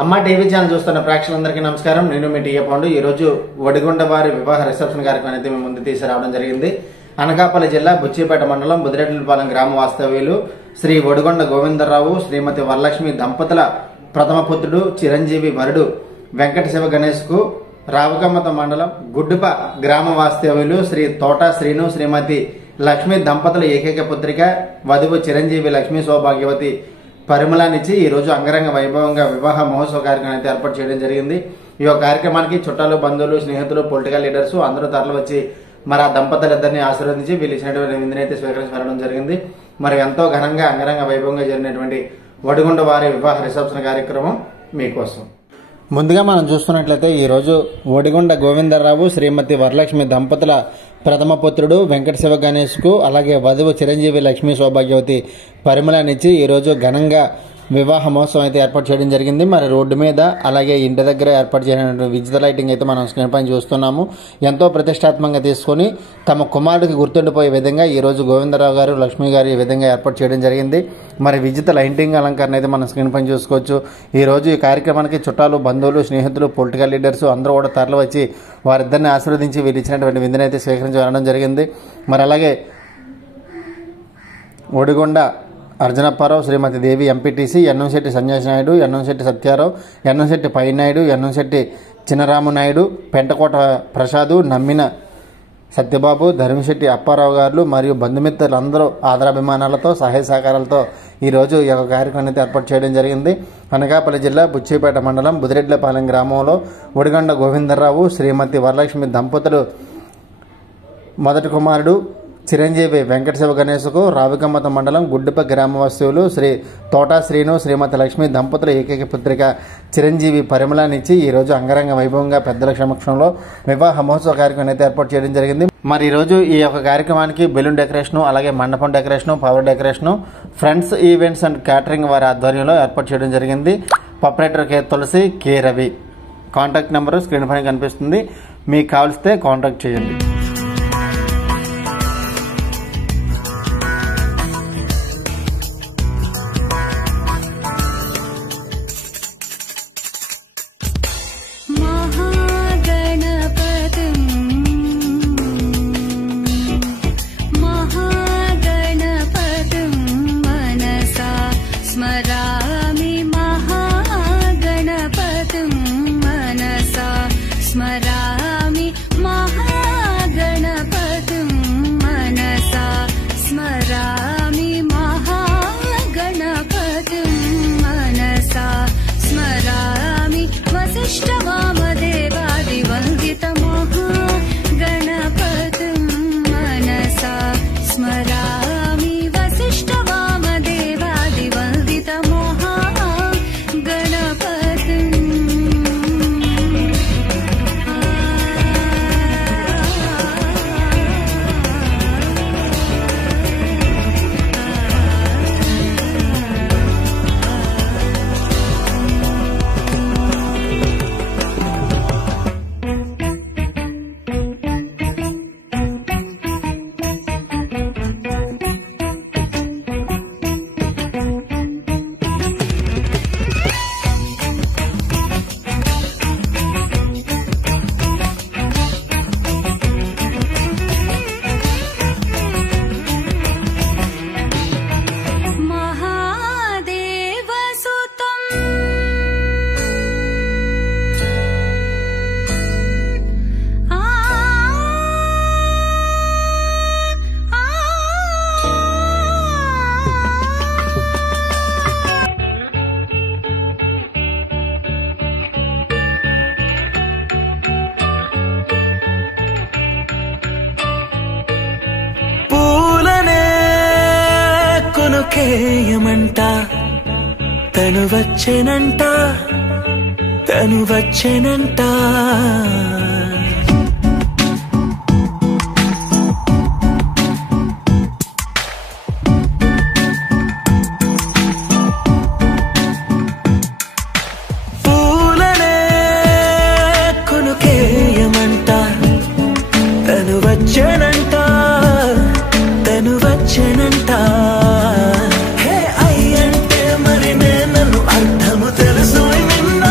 అమ్మ TV channel చూస్తున్న ప్రేక్షకులందరికీ నమస్కారం. నేను మీ టీఏ పాండు. ఈ రోజు వడిగొండ వారి వివాహ రిసెప్షన్ కార్యక్రమం అయితే మేము ముందు తీసుకురావడం జరిగింది. అనకాపల్లి జిల్లా బుచ్చిపేట మండలం బుదిరెడ్డిపాలెం గ్రామ వాస్తవ్యులు శ్రీ వడిగొండ గోవిందరావు శ్రీమతి వరలక్ష్మి దంపతుల ప్రథమ పుత్రుడు చిరంజీవి వరుడు వెంకట శివ గణేష్ కు రావకమ్మత మండలం గుడ్డుప గ్రామ వాస్తవ్యులు శ్రీ తోట శ్రీను శ్రీమతి లక్ష్మి దంపతుల ఏకైక పుత్రిక వధువు చిరంజీవి లక్ష్మీ సౌభాగ్యవతి పరిమళాన్నిచ్చి ఈ రోజు అంగరంగ వైభవంగా వివాహ మహోత్సవ కార్యక్రమం అయితే ఏర్పాటు చేయడం జరిగింది. ఈ కార్యక్రమానికి చుట్టాలు, బంధువులు, స్నేహితులు, పొలిటికల్ లీడర్స్ అందరూ తరలి వచ్చి మరి ఆ దంపతులిద్దరిని ఆశీర్వదించి వీళ్ళు ఇచ్చినటువంటి విందునైతే స్వీకరించి వెళ్ళడం జరిగింది. మరి ఎంతో ఘనంగా అంగరంగ వైభవంగా జరిగినటువంటి వడిగొండ వారి వివాహ రిసెప్షన్ కార్యక్రమం మీకోసం. ముందుగా మనం చూస్తున్నట్లయితే ఈ రోజు వడిగొండ గోవిందరావు శ్రీమతి వరలక్ష్మి దంపతుల ప్రథమ పుత్రుడు వెంకట శివ గణేష్ కు అలాగే వధువు చిరంజీవి లక్ష్మీ సౌభాగ్యవతి పరిమళాన్నిచ్చి ఈ రోజు ఘనంగా వివాహ మహోత్సవం అయితే ఏర్పాటు చేయడం జరిగింది. మరి రోడ్డు మీద అలాగే ఇంటి దగ్గర ఏర్పాటు చేయడం విజిత లైటింగ్ అయితే మనం స్క్రీన్ పైన చూస్తున్నాము. ఎంతో ప్రతిష్టాత్మకంగా తీసుకుని తమ కుమారుడికి గుర్తుండిపోయే విధంగా ఈ రోజు గోవిందరావు గారు, లక్ష్మి గారు ఈ విధంగా ఏర్పాటు చేయడం జరిగింది. మరి విజిత లైటింగ్ అలంకరణ అయితే మనం స్క్రీన్ పైన చూసుకోవచ్చు. ఈ రోజు ఈ కార్యక్రమానికి చుట్టాలు, బంధువులు, స్నేహితులు, పొలిటికల్ లీడర్స్ అందరూ కూడా తరలి వచ్చి వారిద్దరిని ఆశీర్వదించి వీళ్ళు ఇచ్చినటువంటి విందుని అయితే స్వీకరించి వెళ్ళడం జరిగింది. మరి అలాగే వడిగొండ అర్జునప్పారావు, శ్రీమతి దేవి ఎంపీటీసీ, ఎన్నంశెట్టి సన్యాసి నాయుడు, ఎన్నంశెట్టి సత్యారావు, ఎన్నంశెట్టి పైనాయుడు, ఎన్నంశెట్టి చిన్నరాము నాయుడు, పెంటకోట ప్రసాదు, నమ్మిన సత్యబాబు, ధర్మశెట్టి అప్పారావు గారు మరియు బంధుమిత్రులు అందరూ ఆదరాభిమానాలతో సహాయ సహకారాలతో ఈరోజు ఈ యొక్క కార్యక్రమం అయితే ఏర్పాటు చేయడం జరిగింది. అనకాపల్లి జిల్లా బుచ్చిపేట మండలం బుదిరెడ్డిపాలెం గ్రామంలో వడిగొండ గోవిందరావు శ్రీమతి వరలక్ష్మి దంపతులు మొదటి కుమారుడు చిరంజీవి వెంకట శివ గణేష్కు రావికమ్మత మండలం గుడ్డుప గ్రామ వాస్తవ్యులు శ్రీ తోట శ్రీను శ్రీమతి లక్ష్మి దంపతుల ఏకైక పుత్రిక చిరంజీవి పరిమళాన్నిచ్చి ఈ రోజు అంగరంగ వైభవంగా పెద్దల సమక్షంలో వివాహ మహోత్సవ కార్యక్రమం అయితే ఏర్పాటు చేయడం జరిగింది. మరి ఈ రోజు ఈ యొక్క కార్యక్రమానికి బెలూన్ డెకరేషన్, అలాగే మండపం decoration, power decoration, friends events and catering వారి ఆధ్వర్యంలో ఏర్పాటు చేయడం జరిగింది. Operator K Tulasi, K Ravi. Contact number screen పైన కనిపిస్తుంది. మీకు కావలిస్తే కాంటాక్ట్ చేయండి. కేయమంట తను వచ్చెనంట, తను వచ్చెనంట. పూలనే కొనుకేయమంట తను వచ్చెనంట, తను వచ్చెనంట. హే అయ్యంటే మరి నేను అర్థము తెలుసు నిన్న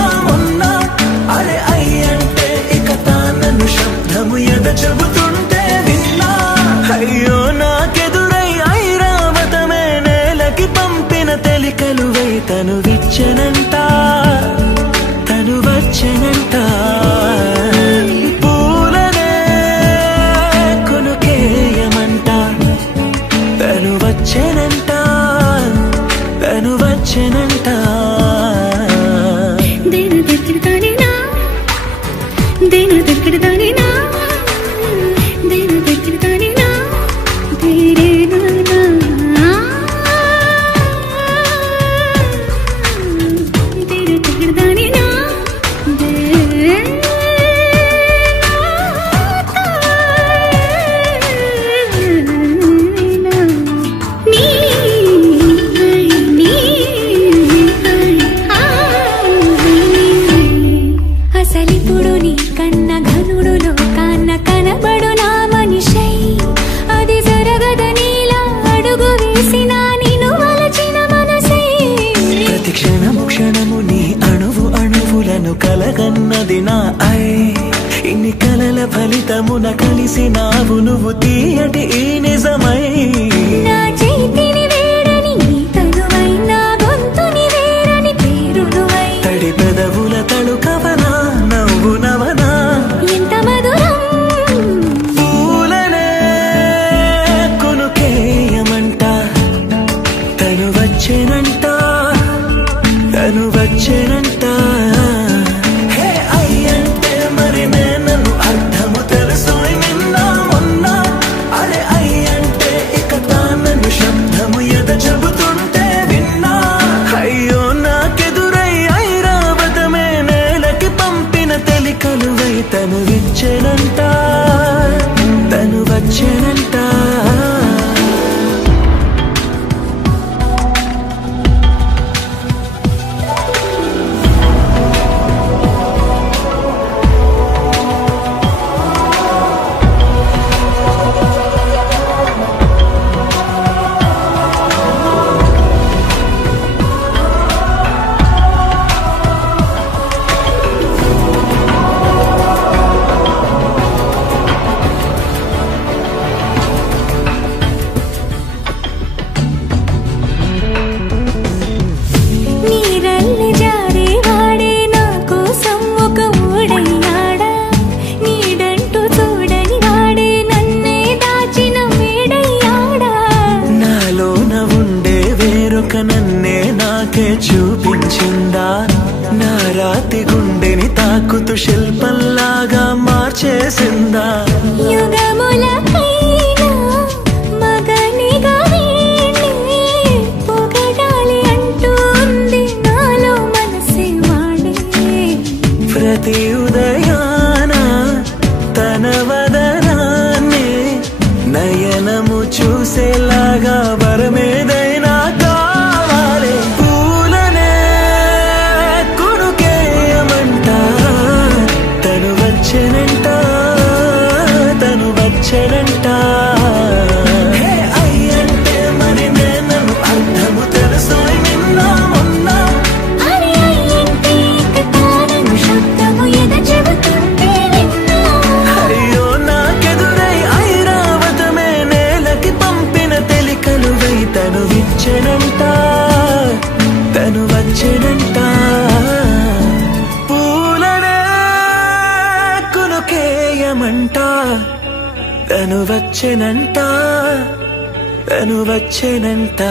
నేను కలగన్నది నా ఇన్ని కలల ఫలితమున కలిసినావు నువ్వు తీయటి ఈ నిజమై నా చేతిని వేడని నీ తనువై నా గొంతుని వేరని పేరునువై తడి పెదవుల తడుకవనా నవ్వు నవనా ఎంత మధురం పూలనే కొనుకేయమంట తను వచ్చేనంట తను వచ్చేనంట హే అయ్యంటే మరి నేను అర్థము తెలుసు నిన్న మొన్న అరే అయ్యంటే ఇక తానను శబ్దము ఎద చెబుతుంటే విన్నా అయ్యో నాకెదురై ఐరావతమే నేలకి పంపిన తెలికలువై తను విచ్చెనంట తను వచ్చేనంట నీరల్లి జారే వాడే నా కోసం ఒక ఊడయ్యాడా నీడంటూ చూడని వాడే నన్నే దాచిన వేడయ్యాడా నాలోన ఉండే వేరొక నన్నే నాకే చూపించిందా నా రాతి గుండెని తాకుతూ శిల్పంలాగా మార్చేసిందా యుగములకైనా మగనిగా వీణ్ణి పొగడాలి అంటూ ఉంది నాలో మనసే వాడే ప్రతి ఉదయాన తన వదనాన్ని నయనము చూసేలాగా వరమేదైనా కావాలి పూలనే కొనుకేయమంట తను వచ్చేనంట తను వచ్చేనంట హే అయ్యంటే మరి నేను అర్థము తెలుసు నిన్న మొన్న అరే అయ్యంటే ఇక తానను శబ్దము ఎద చెబుతుంటే విన్నా అయ్యో నాకెదురై ఐరావతమే నేలకి పంపిన తెలికలువై తను విచ్చెనంట తను వచ్చేనంట పూలనే కొనుకేయమంట తను వచ్చేనంట తను వచ్చేనంట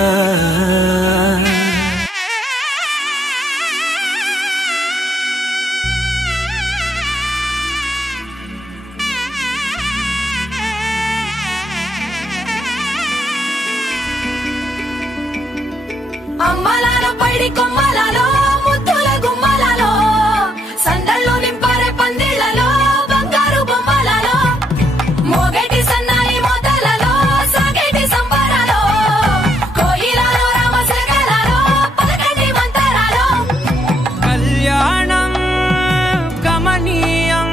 అమ్మలాలో పైడి కొమ్మలలో ముద్దుల గుమ్మలలో సందళ్ళు నింపారే పందిళ్లలో బంగారు బొమ్మలలో మోగేటి సన్నాయి మోతలలో సాగేటి సంబరాలో కోయిలలో రామశకలలో పలకటి మంతరాలో కళ్యాణం గమనీయం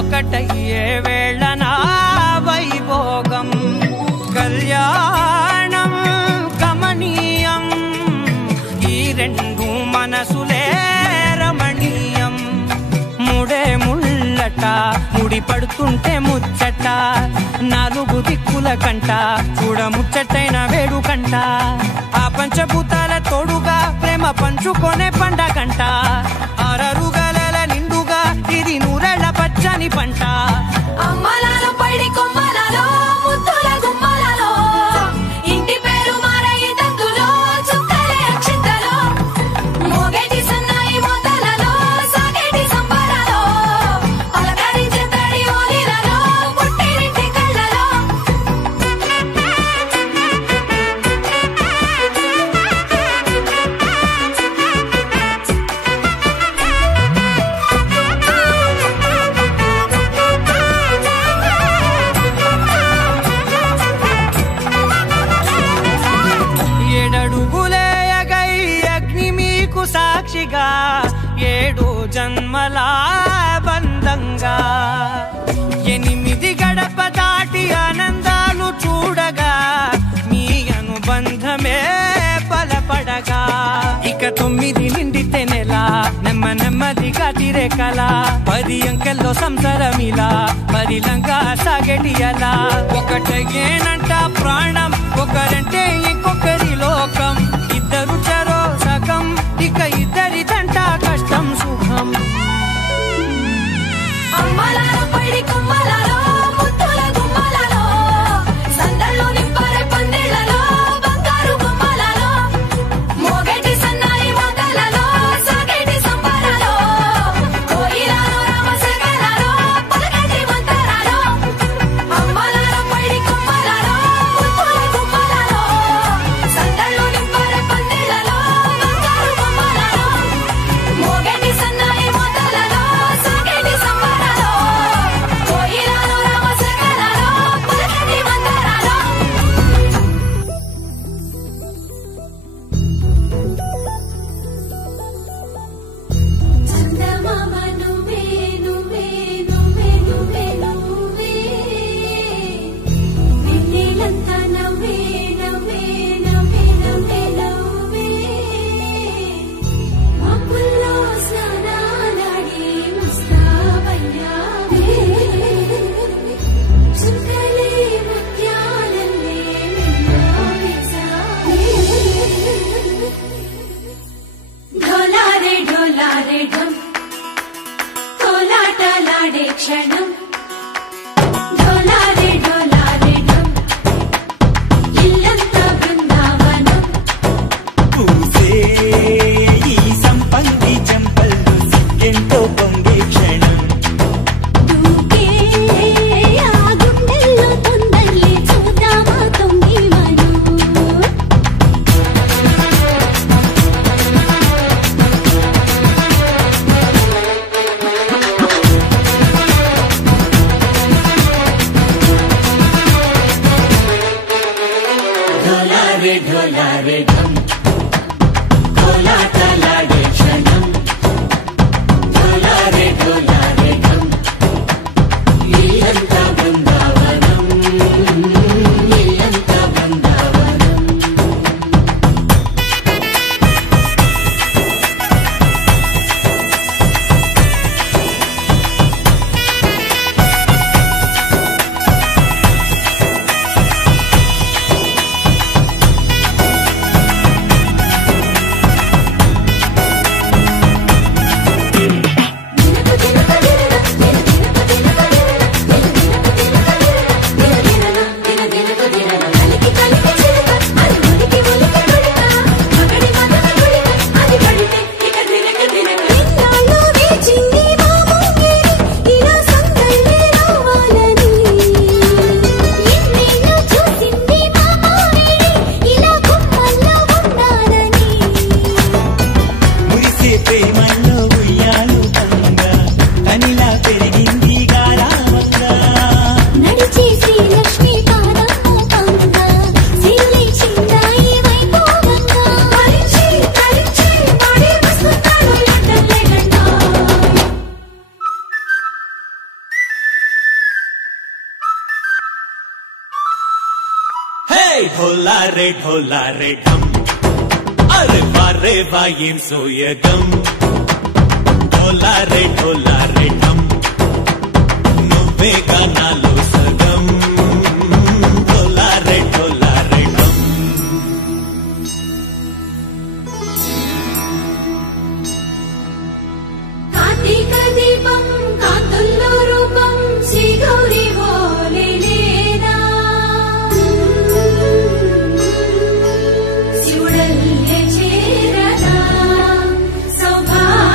ఒకటయ్యే వేళ నా వైభోగం కళ్యాణం గమనీయం ఈ రెండు మనసులే రమణీయం ముడే ముళ్ళట ముడి పడుతుంటే ముచ్చట నాలుగు దిక్కుల కంట చూడ ముచ్చటైన వేడుకంట ఆ పంచభూతాల తోడుగా ప్రేమ పంచుకొనే పండగంట అరరుగల నిండుగా ఇది నూరెళ్ళ పచ్చని పంట అమ్మలాలో పైడి కొమ్మలలో ముద్దుల గుమ్మలలో ఇంటి పేరు మారయి తందులో చుక్కలే అక్షింతలో మోగేటి సన్నాయి మోతలలో సాగేటి సంబరాలో పలకరించే తడి ఓలిలలో పుట్టినింటి కళ్ళలో నెమ్మదిగా తీరే కళ 10 అంకెల్లో సంసారమిలా పరిలంగా సాగేటియలా ఒకటేనంట ప్రాణం ఒకరంటే ఇంకొకరి లోకం ఇద్దరు చరో సగం ఇక ఇద్దరిదంట కష్టం సుఖం అమ్మలాల పడి కుమ్మలలో ముత్తుల గుమ్మలలో సందల్లో నింపరే పందిళ్లలో బంగారు గుమ్మలలో మోగేటి సన్నాయి మోతలలో సాగేటి సంబరాలో కోయిలలో రామశేఖరాలో పలకేటి మంతరాలో అమ్మలాల పడి కుమ్మలలో ముత్తుల గుమ్మలలో సందల్లో నింపరే పందిళ్లలో బంగారు గుమ్మలలో మోగేటి సన్నాయి మోతలలో సాగేటి సంబరాలో కోయిలలో రామశేఖరాలో పలకేటి మంతరాలో చందమామ నువ్వే నువ్వే నువ్వే నువ్వే నువ్వే వెన్నెలంతా నవ్వే నవ్వే నవ్వే నవ్వే నవ్వే మబ్బుల్లో స్నానాలాడి ముస్తాబయ్యావే చుక్కలే ముత్యాలల్లే నిన్ను వేసావే ढोलारे ढम కోలాటలాడే క్షణం ढोलारे ढम ఇల్లంతా బృందావనం పూసే ఈ సంపంగి చెంపల్లో ఎంతో పొంగే క్షణం దూకే ఆ గుండెల్లో తొందరలే చూద్దామా తొంగి మనం ढोलारे ढम కోలాటలాడే క్షణం ढोलारे ढम ఇల్లంతా బృందావనం ఇల్లంతా బృందావనం మురిసే ప్రేమల్లో ఉయ్యాలు పంగా తనిలా పెరిగింది గారావంగా నడిచే శ్రీలక్ష్మి పాదము పంగా సిరులై చిందాయి వైభోగంగా కలిచి కలిచి పడి వస్తున్నాడు ఎండలే గంట హే ढोलारे ढम అరే వారే వాయిం సోయగం ढोलारे ढम నువ్వే గానాలో సగం ढोलारे ढम కార్తీక దీపం కాంతుల్లో రూపం శ్రీ గౌరీ ఓలేనా శివుడల్లే చేరదా సౌభాగ్య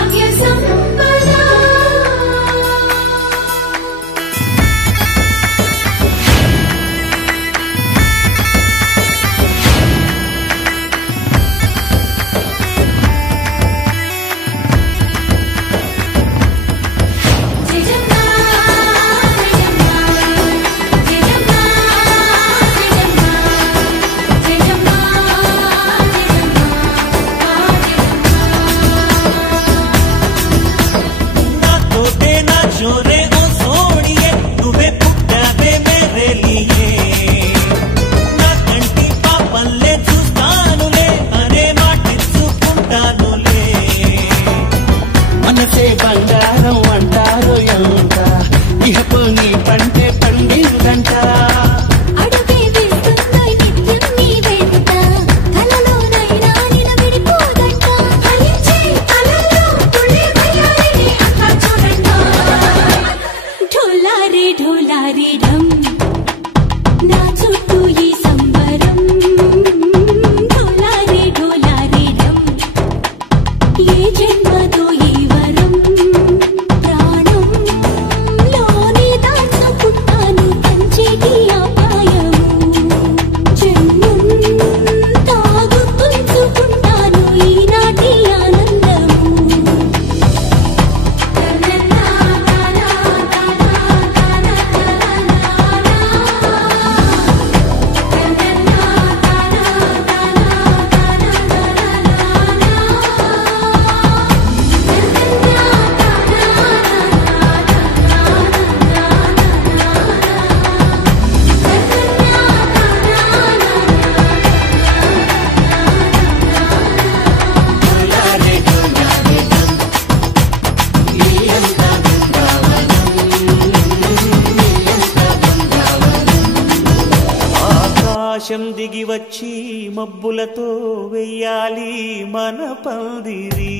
దిగి వచ్చి మబ్బులతో వెయ్యాలి మన పందిరి.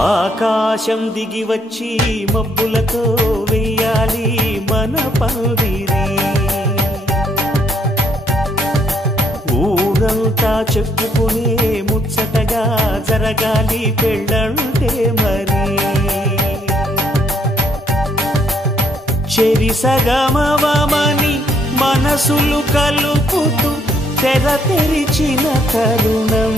ఆకాశం దిగి వచ్చి మబ్బులతో వెయ్యాలి మన పందిరి. ఊరంతా చెప్పుకునే ముచ్చటగా జరగాలి పెళ్ళంటే మరి. చెరిసగమవమని మనసులు కలుపుతూ తెర తెరిచిన తరుణం.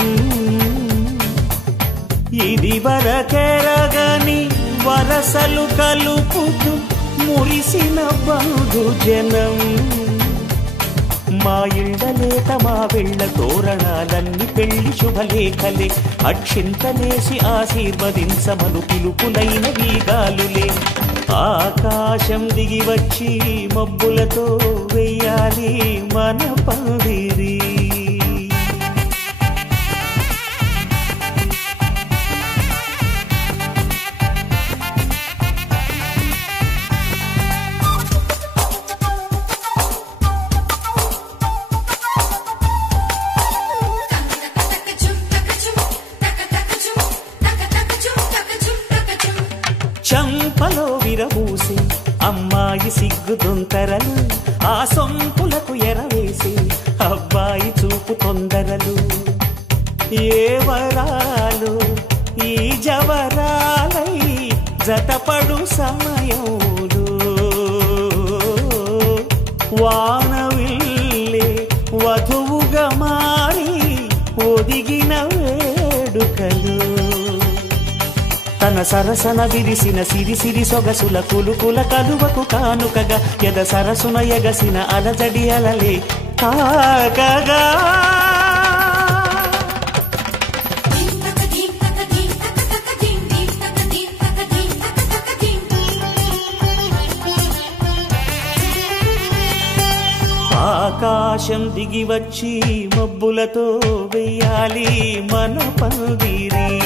ఇది వరకెరగని వరసలు కలుపుతూ మురిసిన బంధుజనం. మా ఇళ్ళలేత మా వెళ్ళ తోరణాలన్నీ పెళ్లి శుభలేఖలే. అక్షింతలేసి ఆశీర్వదించమను పిలుపులైన వీగాలులే. ఆకాశం దిగి వచ్చి మబ్బులతో వెయ్యాలి మన పందిరి. చంపలో విరబూసి అమ్మాయి సిగ్గు దొంతరలు. ఆ సొంపులకు ఎరవేసి అబ్బాయి చూపు తొందరలు. ఏ వరాలు ఈ జవరాలై జతపడు సమయంలో. వానవిల్లే వధువుగా మారి ఒదిగిన వేడుకలు. తన సరసన విరిసిన సిరిసిరి సొగసుల కులుకుల కలువకు కానుకగా ఎద సరసున ఎగసిన అలజడి అలలే తాకగా. ఆకాశం దిగి వచ్చి మబ్బులతో వెయ్యాలి మన పందిరి.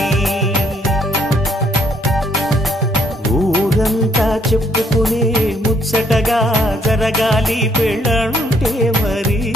ఊరంతా చెప్పుకునే ముచ్చటగా జరగాలి పెళ్ళంటే మరి.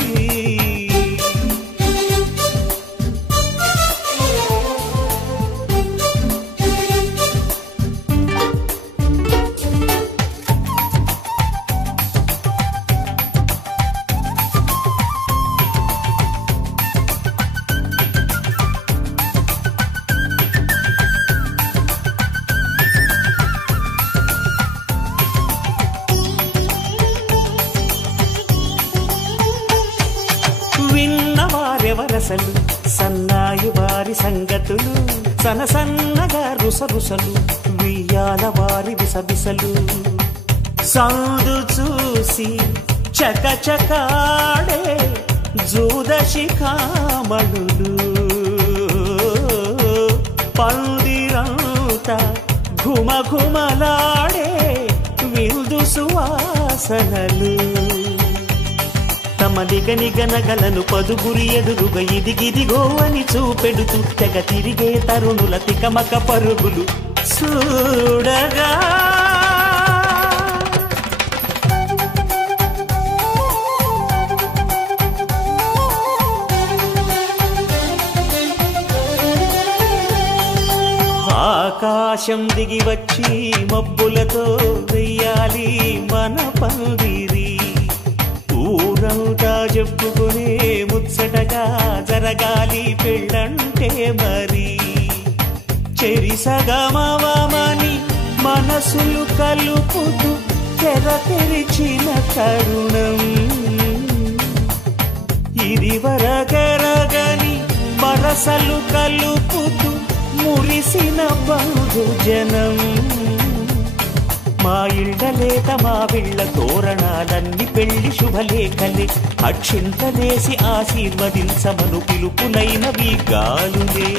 విన్నవారెవరసలు సన్నాయి వారి సంగతులు. సనసన్నగా రుసరుసలు వియ్యాల వారి విసబిసలు. సందు చూసి చకచకాడే జూదశిఖామణులు. పందిరంతా ఘుమఘుమలాడే విందు సువాసనలు. తమ నిగనిగనగలను పదుగురి ఎదురుగా ఇదిగిదిగో అని చూపెడుతూ తెగ తిరిగే తరుణుల తికమక పరుగులు చూడగా. ఆకాశం దిగి వచ్చి మబ్బులతో వెయ్యాలి మన పందిరి. ఊరంతా చెప్పుకునే ముచ్చటగా జరగాలి పెళ్ళంటే మరి. చెరిసగమవమని మనసులు కలుపుతూ తెర తెరిచిన తరుణం. ఇది వరకెరగని వరసలు కలుపుతూ మురిసిన బంధుజనం. మా ఇళ్ళలేత మా వీళ్ళ తోరణాలన్నీ పెళ్లి శుభలేఖలే. అక్షింతలేసి ఆశీర్వదించమను పిలుపులైనవి గాలులే.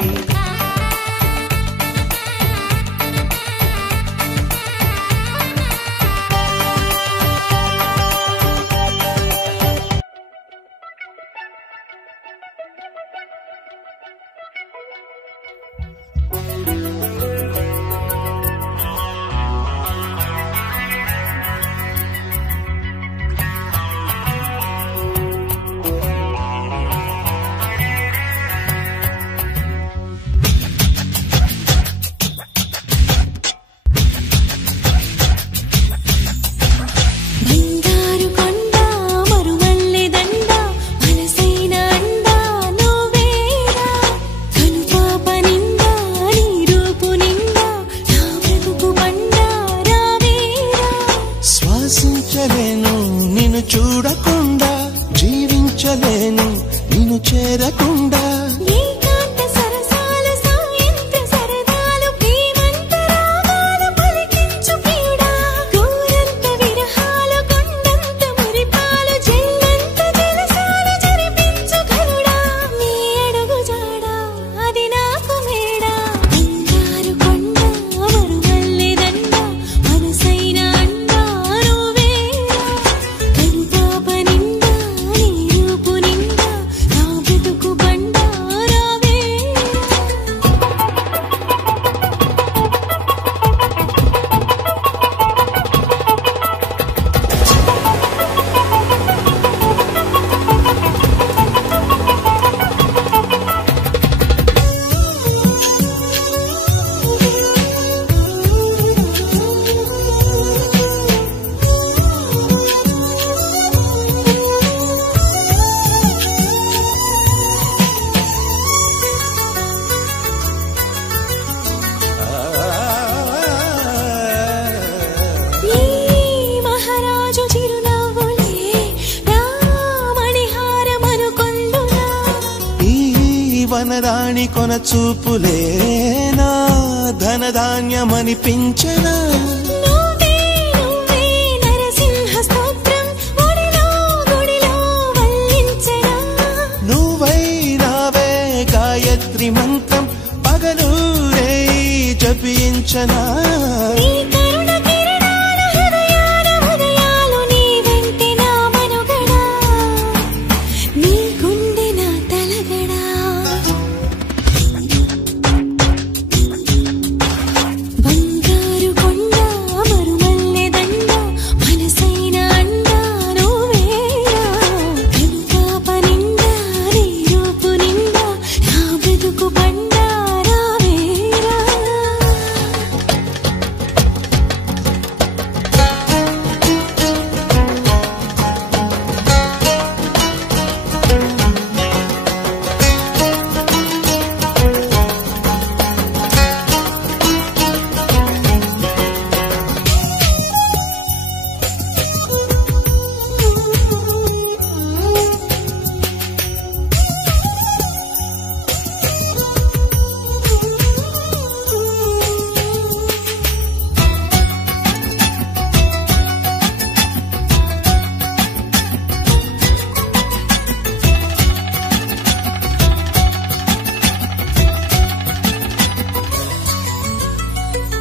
చేరకుండా ఏకాంత సరసాలు సాయంత్ర సరదాలు ప్రేమంత రాగాలు పలికించు పీడా గోరంత విరహాలు కొండంత మురిపాలు జల్లంత జలసాలు జరిపించు గరుడా నీ అడుగు జాడా అది నాకు మేడా బంగారు కొండ వరువల్లె దండ మనసైన అండా నువ్వేరా కనుపాప నిండా నీ రూపు నిండా నా బ్రతుకు బండా రావేరా ఈ మహారాజు చిరునవ్వులే రామణిహారమనుకొందునా ఈ వనరాణి కొన చూపులే నా ధనధాన్యమనిపించనా నువ్వే నువ్వే నరసింహ స్తోత్రం గుడిలో గుడిలో వల్లించనా నువ్వై నావే గాయత్రి మంత్రం పగలు రేయి జపించనా నీ కరుణ కిరణాల హృదయాల ఉదయాలు నీ వెంటే నా మనుగడా నీ గుండె నా తలగడా బంగారు కొండ మరుమల్లె దండ మనసైన అండా నువ్వేరా కనుపాప నిండా నీ రూపు నిండా నా బ్రతుకు బండా రావేరా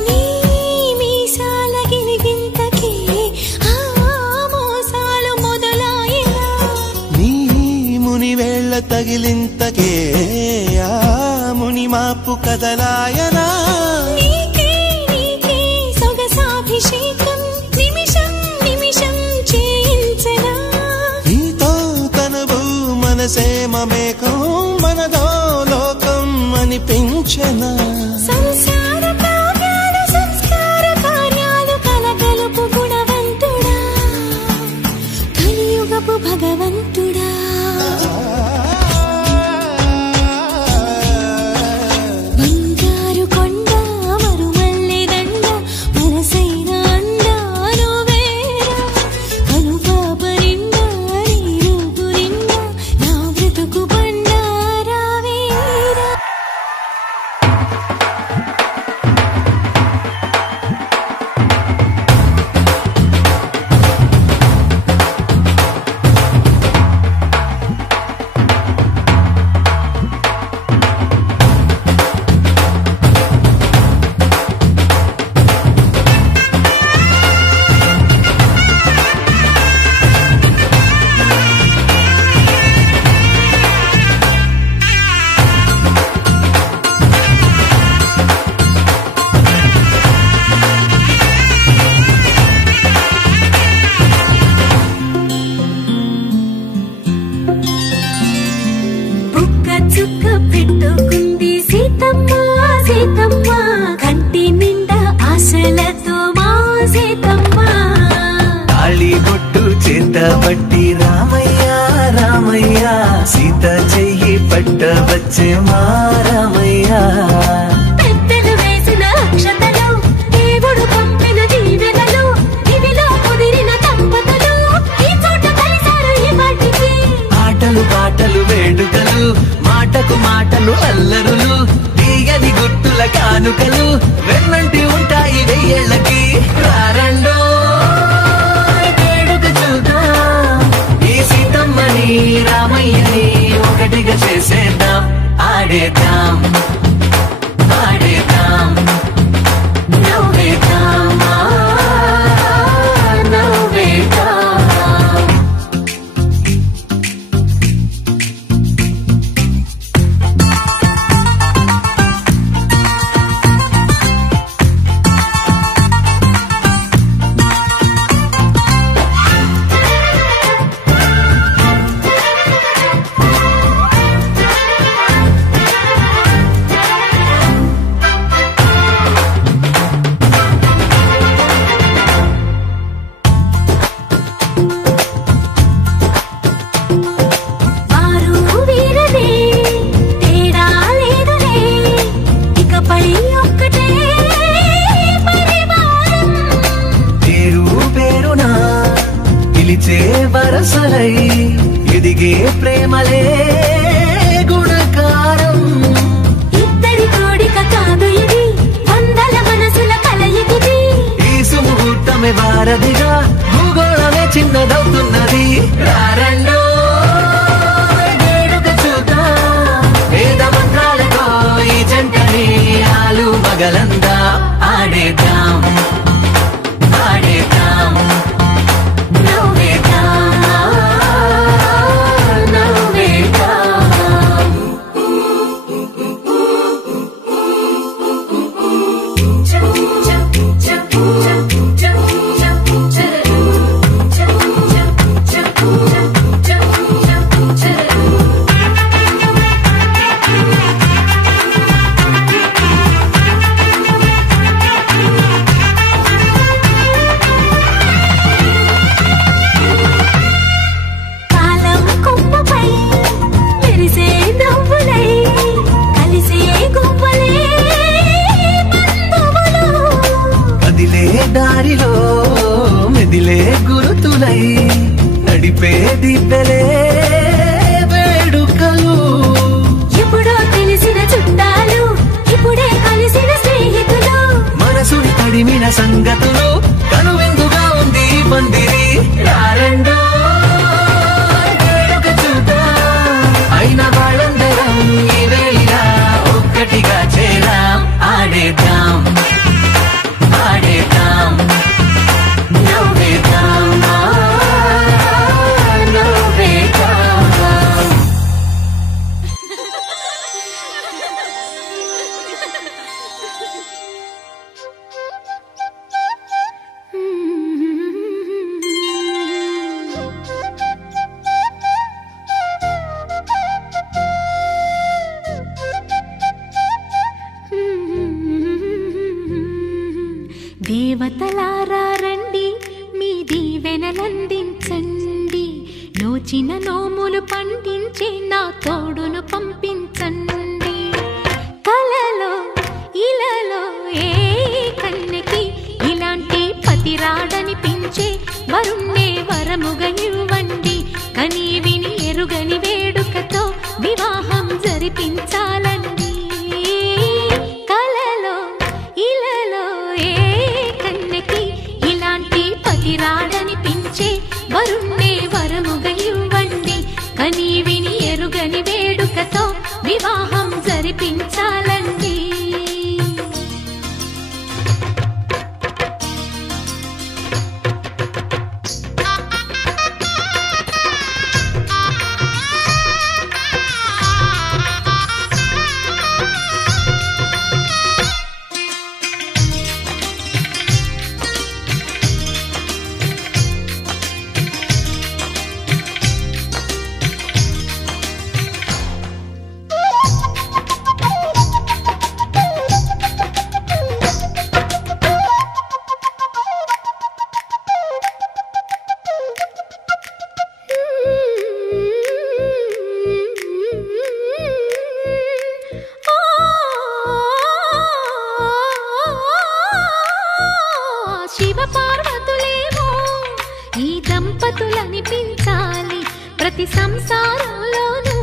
నీ మీసాల గిలిగింతకే ఆ మోసాలు మొదలాయినా నీ ముని వేళ్ళ తగిలింతకే ఆ ముని మాపు కదలాయనా నీకే నీకే సొగసాభిషేకం నిమిషం నిమిషం చేయించనా నీతో తనువు మనసే మమేకం మనదో లోకం అనిపించనా సంసార కావ్యాలు సంస్కార కార్యాలు కలగలుపు గుణవంతుడా కలియుగపు భగవంతుడా బంగారు కొండ మరుమల్లె దండ మనసైన అండా నువ్వేరా కనుపాప నిండా నీ రూపు నిండా నా బ్రతుకు బండా రావేరా బుక్క చుక్క పెట్టుకుంది సీతమ్మ సీతమ్మ కంటి నిండా ఆశలతో మా సీతమ్మ తాళి బొట్టు చేత పట్టి రామయ్య రామయ్య సీత చెయ్యి పట్ట వచ్చే మా రామయ్య పెద్దలు వేసిన అక్షతలు దేవుడు పంపిన దీవెనలు ఇవిలో కుదిరిన దంపతులు ఈ చోట కలిసారు ఈ వాటికి ఆటలు పాటలు వేడుకలు ఆటలు అల్లరులు తీయని గుర్తుల కానుకలు వెన్నంటి ఉంటాయి వెయ్యేళ్ళకి రారండో వేడుక చూద్దాం ఈ సీతమ్మని రామయ్యని ఒకటిగా చేసేద్దాం ఆడేద్దాం ఆడేద్దాం నవ్వేద్దాం నవ్వేద్దాం వరసలై ఎదిగే ప్రేమలే గుణకారం ఇద్దరి కోడిక కాదు ఇది వందల మనసుల కలయికిది ఈ సుముహూర్తమే వారధిగా భూగోళమే చిన్నదవుతున్నది రారండో వేడుక చూద్దాం వేద మంత్రాలతో ఈ జంటని ఆలు మగలందా ఆడేద్దాం ఆడేద్దాం దారిలో మెదిలే గురుతులై నడిపే దిబ్బెలే వేడుకలు ఎప్పుడో తెలిసిన చుట్టాలు ఇప్పుడే కలిసిన స్నేహితులు మనసుని తడిమిన సంగతులు కనువిందుగా ఉంది పందిరి రారండో వేడుక చూద్దాం అయిన వాళ్ళందరం ఈ వేళ ఒక్కటిగా చేరాం ఆడేద్దాం ఆడేద్దాం నవ్వేద్దాం నవ్వేద్దాం దేవతలారా రండి మీ దీవెనలందించండి నోచిన నోములు పండించే నా తోడును పంపించండి కలలో ఇలలో ఏ కన్నెకి ఇలాంటి పతిరాడనిపించే వరుణ్ణే వరముగా ఇవ్వండి కని విని ఎరుగని వేడుకతో వివాహం జరిపించాలండి కలలో ఇలలో ఏ కన్నెకి ఇలాంటి పతిరాడనిపించే వరుణ్ణే వరముగా ఇవ్వండి కని విని ఎరుగని వేడుకతో వివాహం జరిపించాలండి దంపతులనిపించాలి ప్రతి సంసారంలోనూ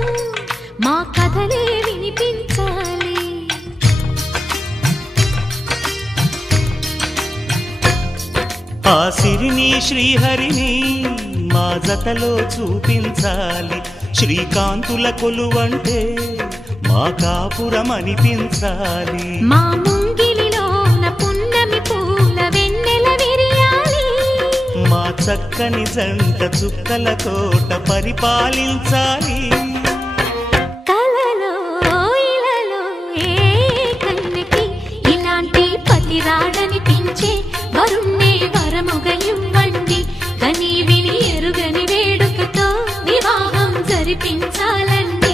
మా కథలే వినిపించాలి. ఆ సిరిని శ్రీహరిని మా జతలో చూపించాలి. శ్రీకాంతుల కొలువంటే మా కాపురం అనిపించాలి. మా ముంగిలిలోన పున్నమి పూల వెన్నెల విరియాలి. మా చక్కని జంట చుక్కల తోట పరిపాలించాలి. కలలో ఇలలో ఏ కన్నెకి ఇలాంటి పతి రాడనిపించే వరుణ్ణే వరముగా ఇవ్వండి. కని విని ఎరుగని వేడుకతో వివాహం జరిపించాలండి.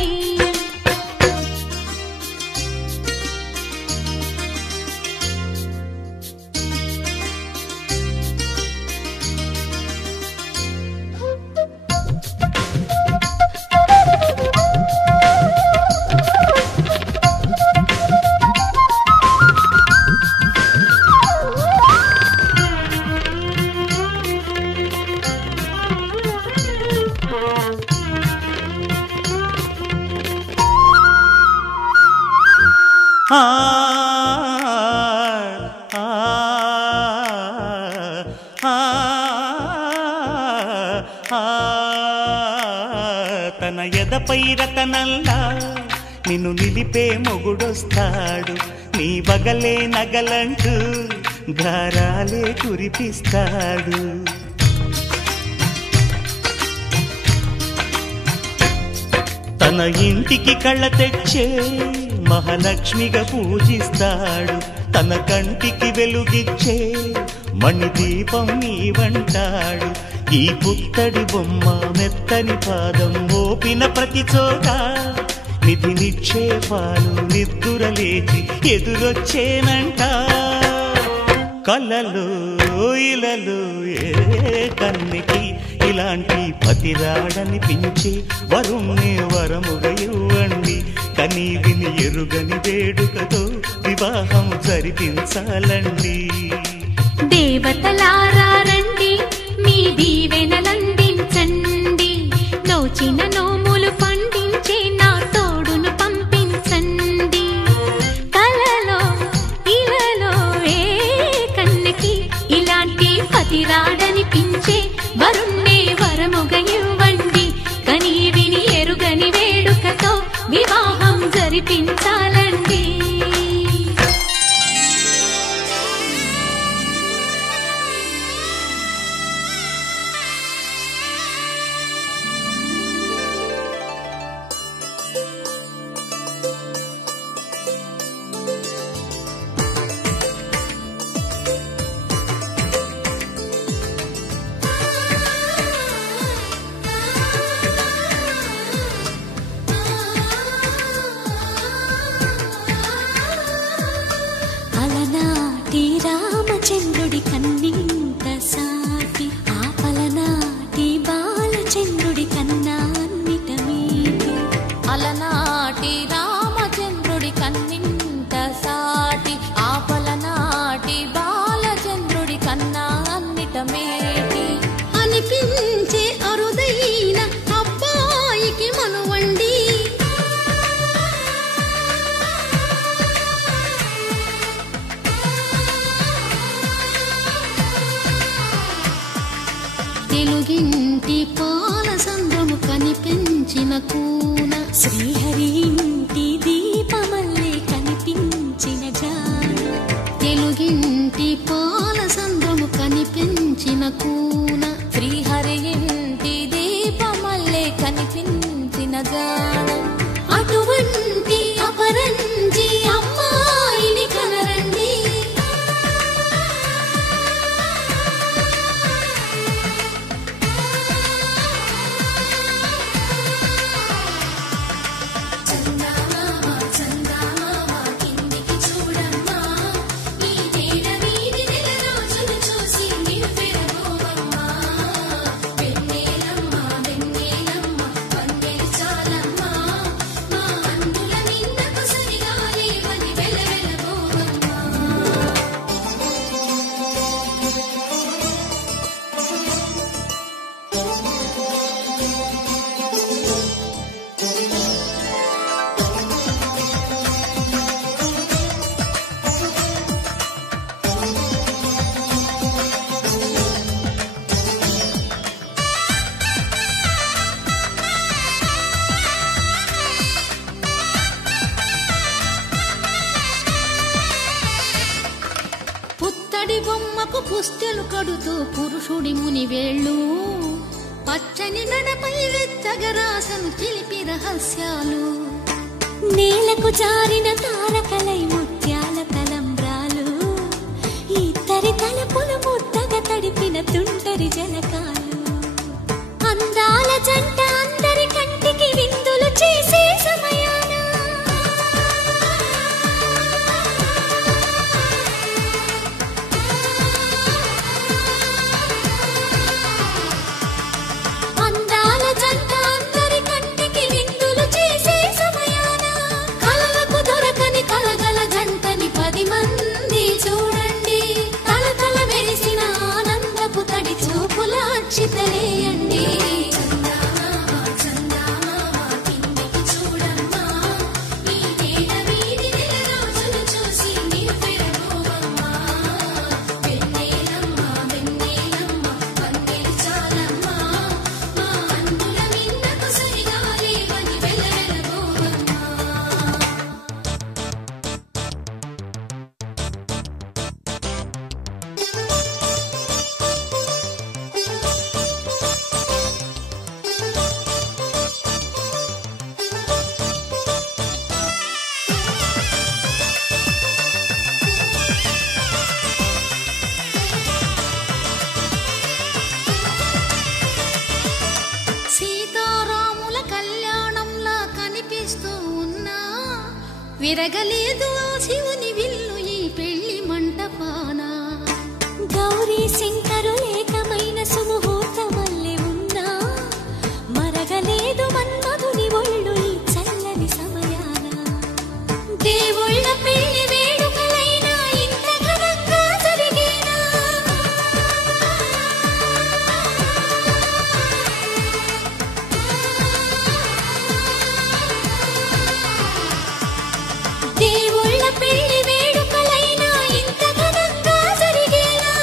తన ఎదపై రతనల్లా నిన్ను నిలిపే మొగుడొస్తాడు. నీ బగలే నగలంటూ గారాలే కురిపిస్తాడు. తన ఇంటికి కళ్ళ తెచ్చే మహాలక్ష్మిగా పూజిస్తాడు. తన కంటికి వెలుగిచ్చే మణిదీపం నీవంటాడు. ఈ పుత్తడి బొమ్మ మెత్తని పాదం మోపిన ప్రతి చోట నిధి నిక్షేపాలు నిద్దురలేచి ఎదురొచ్చేనంట. కలలో ఇలలో ఏ కన్నికి ఇలాంటి పతిరాడనిపించి వరుణ్ణి వరముగా ఇవ్వండి. కని విని ఎరుగని వేడుకతో వివాహం జరిపించాలండి. దేవతలారా రండి, మీ దీవెనలందించండి. నోచిన నోములు పండించే నా తోడును పంపించండి. కలలో ఇలలో ఏ కన్నెకి ఇలాంటి పతిరాడనిపించే వరుణ్ణే వరముగా ఇవ్వండి. కని విని ఎరుగని వేడుకతో వివాహం జరిపించాలండి. గుడి బొమ్మకు పుస్తెలు కడుతూ పురుషుడి ముని వేళ్ళు పచ్చని నడపై వెచ్చగరాసను చిలిపి రహస్యాలు నేలకు జారిన తారకలై ముత్యాల తలంబ్రాలు ఇద్దరి తలపులు ముద్దగా తడిపిన తుంటరి జలకాలు అందాల జంట అందరి కంటికి విందులు చేసే సమయాన అందాల జంట అందరి కంటికి విందులు చేసే సమయాన కలలకు దొరకని కలగల జంటని 10 మంది చూడండి తలతల మెరిసిన ఆనందపు తడి చూపుల అక్షితలేయండి సీతారాముల కళ్యాణంలా కనిపిస్తూ ఉన్నా విరగలేదు శివుని విల్లు ఈ పెళ్లి మంటపాన గౌరీ శంకరు ఏకమైన సుముహూర్తమల్లె ఉన్నా మరగలేదు మన్మధుని ఒళ్ళు ఈ చల్లని సమయాన దేవుళ్ళ పెళ్లి వేడుకలైనా ఇంత ఘనంగా జరిగేనా దేవుళ్ళ పెళ్లి వేడుకలైనా ఇంత ఘనంగా జరిగేలా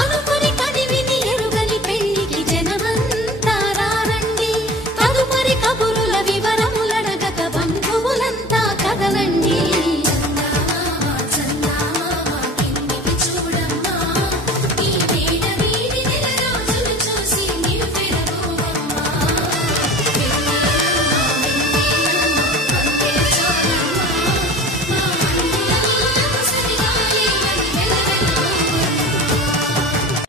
అనుకుని కదివిని ఎరుగని పెళ్లికి జనమంతా రారండి తదుపరి కబురుల వివరములడగక బంధువులంతా కదలండి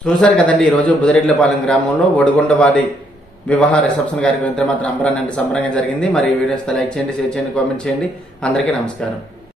చూశారు కదండి ఈ రోజు బుదిరెడ్లపాలెం గ్రామంలో ఒడిగొండవాడి వివాహ రిసెప్షన్ కార్యక్రమం మాత్రం అంబరాన్ని సంబరంగా జరిగింది. మరి ఈ వీడియోస్ లైక్ చేయండి, షేర్ చేయండి, కామెంట్ చేయండి. అందరికీ నమస్కారం.